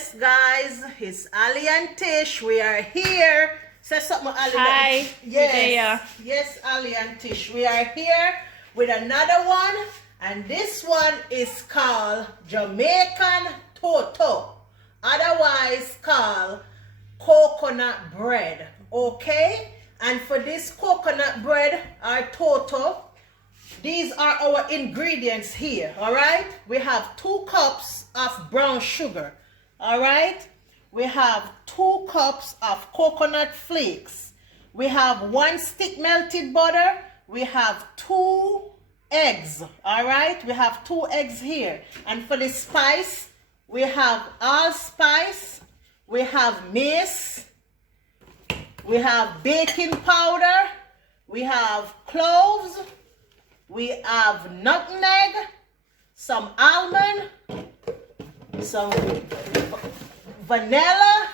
Yes, guys, it's Ali and Tish. We are here. Say something, Ali. Hi. Yes, yes, Ali and Tish. We are here with another one, and this one is called Jamaican TOTO, otherwise called coconut bread. Okay, and for this coconut bread, our TOTO, these are our ingredients here. All right, we have 2 cups of brown sugar. All right, we have 2 cups of coconut flakes. We have 1 stick melted butter. We have 2 eggs. All right, we have 2 eggs here. And for the spice, we have allspice, we have mace, we have baking powder, we have cloves, we have nutmeg, some almond, some vanilla,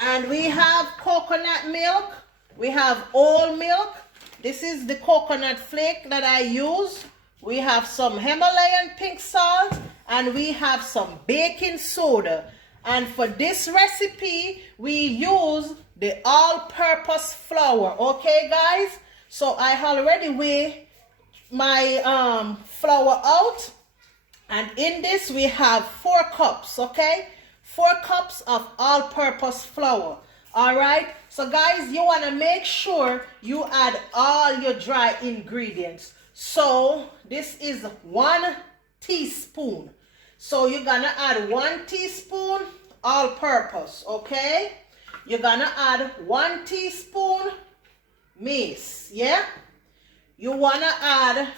and we have coconut milk. We have whole milk. This is the coconut flake that I use. We have some Himalayan pink salt, and we have some baking soda. And for this recipe, we use the all-purpose flour. Okay, guys? So I already weigh my flour out. And in this, we have 4 cups, okay? 4 cups of all-purpose flour, all right? So, guys, you want to make sure you add all your dry ingredients. So, this is 1 teaspoon. So, you're going to add 1 teaspoon all-purpose, okay? You're going to add 1 teaspoon mace, yeah? You want to add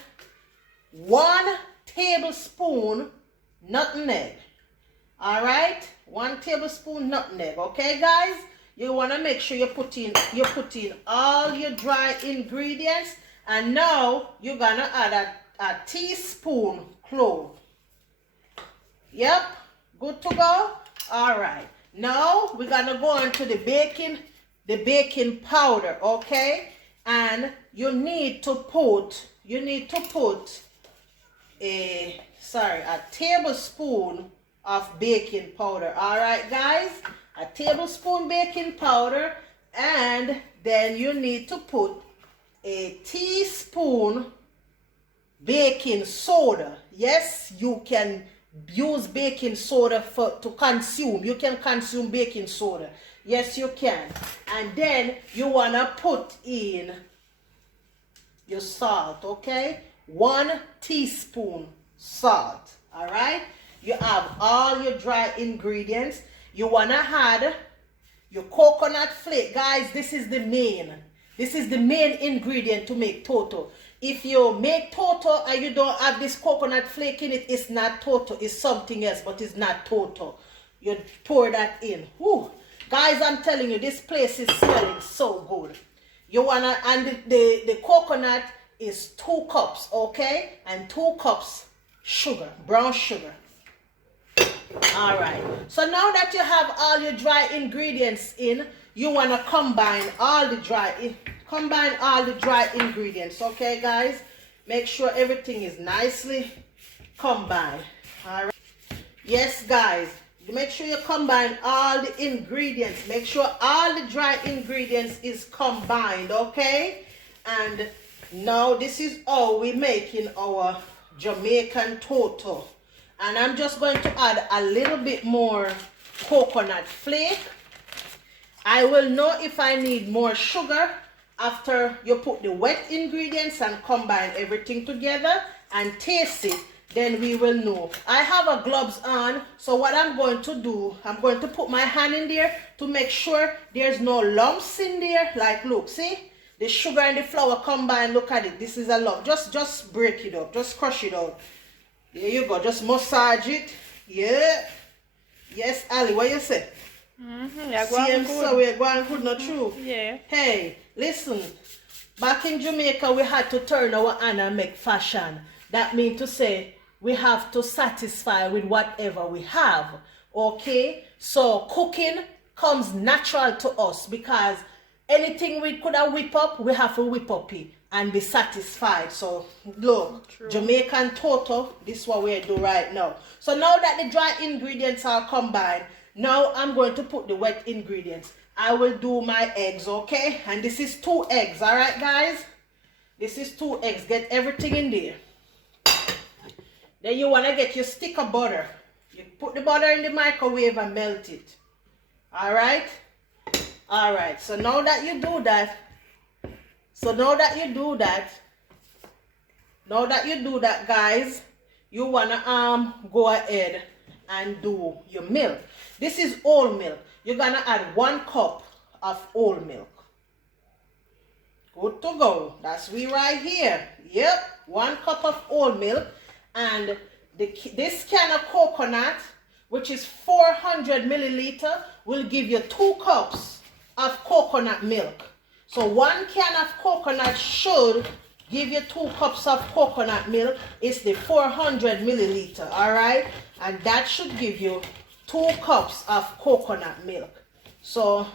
1 tablespoon nutmeg. All right, 1 tablespoon nutmeg. Okay, guys, you want to make sure you put in all your dry ingredients. And now you're gonna add a teaspoon clove. Yep, good to go. All right, now we're gonna go on to the baking powder. Okay, and you need to put a tablespoon of baking powder. All right, guys, a tablespoon baking powder, and then you need to put a teaspoon baking soda. Yes, you can use baking soda to consume. You can consume baking soda. Yes, you can. And then you want to put in your salt, okay? 1 teaspoon salt. All right, you have all your dry ingredients. You want to add your coconut flake. Guys, this is the main ingredient to make TOTO. If you make TOTO and you don't have this coconut flake in it, it's not TOTO, it's something else, but it's not TOTO. You pour that in. Whew. Guys, I'm telling you, this place is smelling so good. You wanna, and the coconut is 2 cups, okay? And 2 cups sugar, brown sugar. All right. So now that you have all your dry ingredients in, you want to combine all the dry ingredients, okay, guys? Make sure everything is nicely combined. All right. Yes, guys. Make sure you combine all the ingredients. Make sure all the dry ingredients is combined, okay? And now this is how we're making our Jamaican TOTO. And I'm just going to add a little bit more coconut flake. I will know if I need more sugar after you put the wet ingredients and combine everything together and taste it. Then we will know. I have a gloves on, so what I'm going to do, I'm going to put my hand in there to make sure there's no lumps in there. Like, look, see? The sugar and the flour combined, look at it. This is a lump. Just break it up. Just crush it out. There you go. Just massage it. Yeah. Yes, Ali, what you say? Yeah, so we're going good, not true? Yeah. Hey, listen. Back in Jamaica, we had to turn our hand and make fashion. That means to say, we have to satisfy with whatever we have. Okay? So cooking comes natural to us because anything we could have whip up, we have to whip up it and be satisfied. So look, true. Jamaican TOTO, this is what we do right now. So now that the dry ingredients are combined, now I'm going to put the wet ingredients. I will do my eggs, okay? And this is 2 eggs, all right, guys? This is 2 eggs. Get everything in there. Then you want to get your stick of butter. You put the butter in the microwave and melt it. All right? All right. So now that you do that, guys, you want to go ahead and do your milk. This is whole milk. You're going to add 1 cup of whole milk. Good to go. That's we right here. Yep. 1 cup of whole milk. And this can of coconut, which is 400 milliliter, will give you 2 cups of coconut milk. So 1 can of coconut should give you 2 cups of coconut milk. It's the 400 milliliter, all right? And that should give you 2 cups of coconut milk. So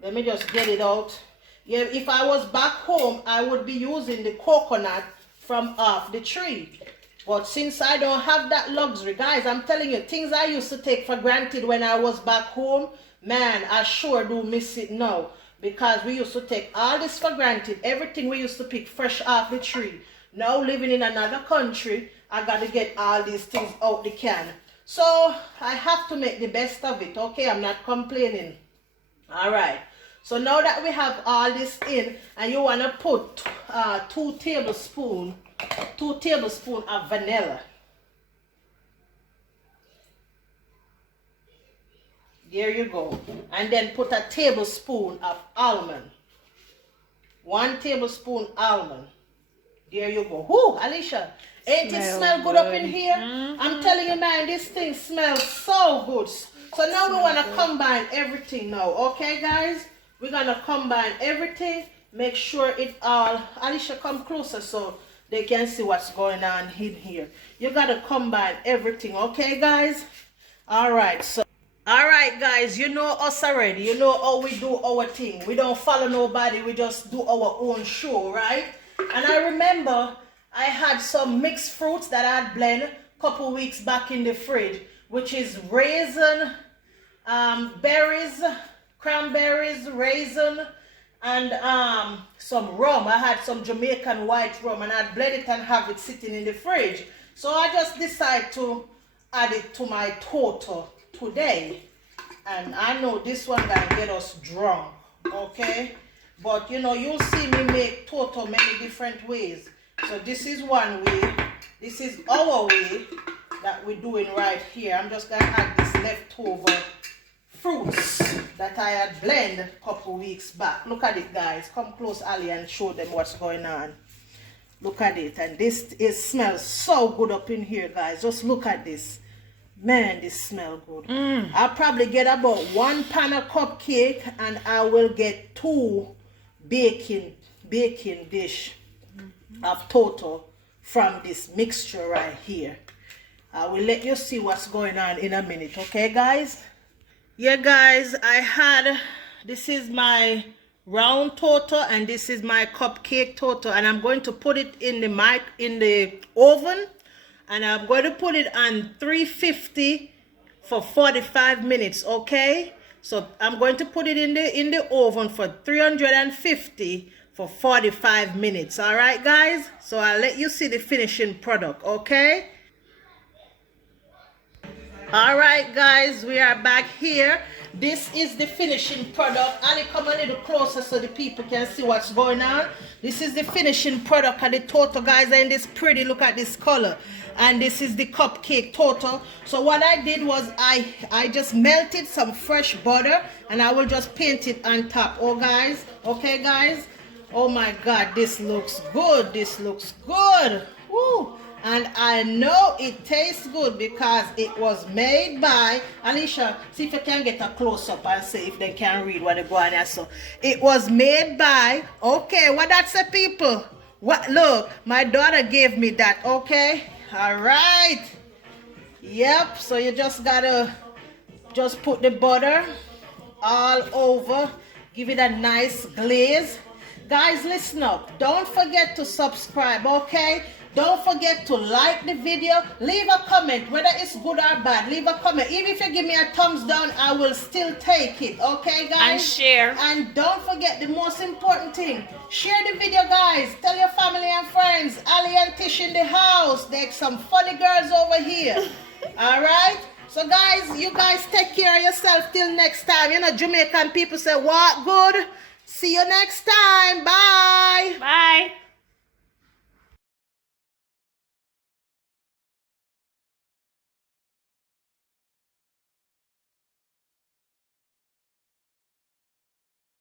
let me just get it out. Yeah, if I was back home, I would be using the coconut from off the tree. But since I don't have that luxury, guys, I'm telling you, things I used to take for granted when I was back home, man, I sure do miss it now. Because we used to take all this for granted. Everything we used to pick fresh off the tree. Now living in another country, I got to get all these things out the can. So I have to make the best of it, okay? I'm not complaining. All right. So now that we have all this in, and you want to put 2 tablespoons of vanilla. There you go. And then put a tablespoon of almond. 1 tablespoon almond. There you go. Whoo, Alicia, ain't it smell good up in here? I'm telling you, man, this thing smells so good. So now we want to combine everything now. Okay, guys? We're going to combine everything. Make sure it all... Alicia, come closer so they can see what's going on in here. You got to combine everything. Okay, guys? All right. So, all right, guys. You know us already. You know how we do our thing. We don't follow nobody. We just do our own show, right? And I remember I had some mixed fruits that I had blended a couple weeks back in the fridge, which is raisin, berries, cranberries, raisin, and some rum. I had some Jamaican white rum, and I'd blend it and have it sitting in the fridge. So I just decided to add it to my TOTO today. And I know this one gonna get us drunk, okay? But you know, you'll see me make TOTO many different ways. So this is one way. This is our way that we're doing right here. I'm just gonna add this leftover fruits that I had blended a couple weeks back. Look at it, guys. Come close, Ali, and show them what's going on. Look at it. And this smells so good up in here, guys. Just look at this. Man, this smells good. I'll probably get about 1 pan of cupcake, and I will get 2 baking dish of TOTO from this mixture right here. I will let you see what's going on in a minute, okay, guys? Yeah, guys, this is my round TOTO, and this is my cupcake TOTO, and I'm going to put it in the oven, and I'm going to put it on 350 for 45 minutes, okay? So I'm going to put it in the oven for 350 for 45 minutes, all right, guys? So I'll let you see the finishing product, okay? All right, guys, we are back here. This is the finishing product. Ali, come a little closer so the people can see what's going on. This is the finishing product of the TOTO, guys, and this pretty. Look at this color. And this is the cupcake TOTO. So what I did was I just melted some fresh butter, and I will just paint it on top. Oh, guys, okay, guys. Oh my God, this looks good. This looks good. Woo. And I know it tastes good because it was made by, Alicia, see if you can get a close-up and see if they can read what they go on here. So it was made by, okay, what that's the people? What, look, my daughter gave me that, okay? All right. Yep, so you just gotta just put the butter all over Give it a nice glaze. Guys, listen up. Don't forget to subscribe, okay? Don't forget to like the video. Leave a comment, whether it's good or bad. Leave a comment. Even if you give me a thumbs down, I will still take it, okay, guys? And share. And don't forget the most important thing. Share the video, guys. Tell your family and friends. Ali and Tish in the house. There's some funny girls over here. All right? So, guys, you guys take care of yourself till next time. You know, Jamaican people say, what good? See you next time. Bye. Bye.